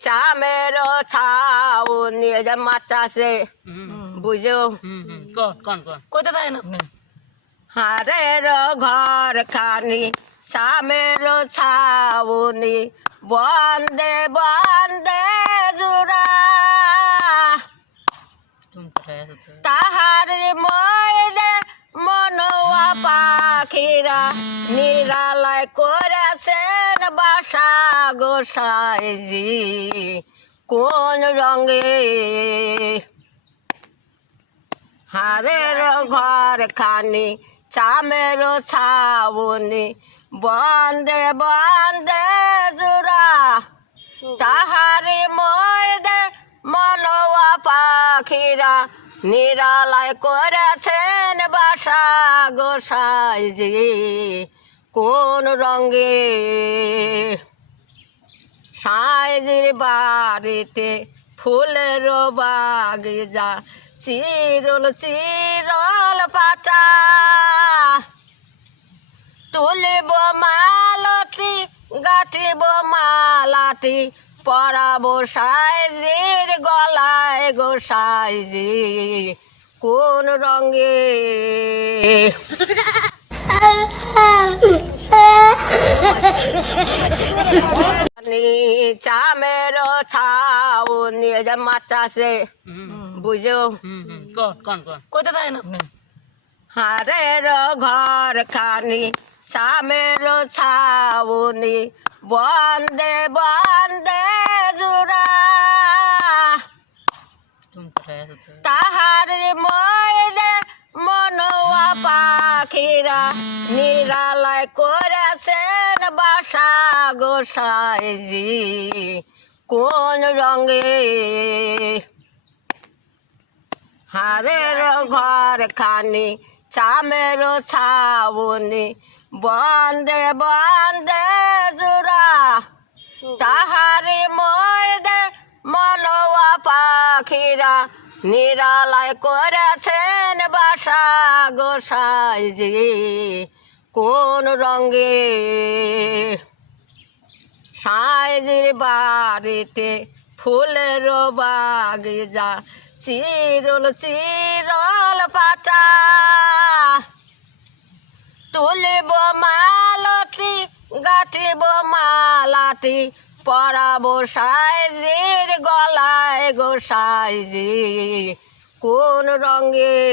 চামেরো ছাউনি যে মাছ আছে বুঝো কইতে দেন আপনি হারের ঘর খানি চামেরো ছাউনি বন্দে বন্দে জুড়া তাহার ময়রে মনোয়া পাখিরা নিরালায় করেছেন বাসা গোসাইজি কোন রঙে হারের ঘর খানি চামের ছাউনি বন্দে বন্দে জুড়া তাহারি ময়দে মনোয়া পাখিরা নিরালায় করেছেন বাসা গোসাইজি কোন রঙে সাইজির বাড়িতে ফুলের বাগিচা চিরল চিরল পাতা তুলিব মালতি গাঁথিব মালাটি পরাবো সাইজির গলায় গোসাইজি কোন রঙে চামেরো ছাউনি যে মাছ আছে বুঝো কইতে দেন আপনি হারের ঘর খানি চামেরো ছাউনি বন্দে বন্দে জুড়া তাহার ময়রে মনোয়া পাখিরা নিরালায় করেছেন বাসা গোসাইজি কোন রঙে হারের ঘর খানি চামেরো ছাউনি বন্দে বন্দে জুড়া তাহারি ময়দে মনোয়া পাখিরা নিরালায় করেছেন বাসা গোসাইজি কোন রঙে সাইজির বাড়িতে ফুলের বাগিচা চিরল চিরল পাতা তুলিব মালতি গাঁথিব মালাটি পরাবো সাইজির গলায় গোসাইজি কোন রঙে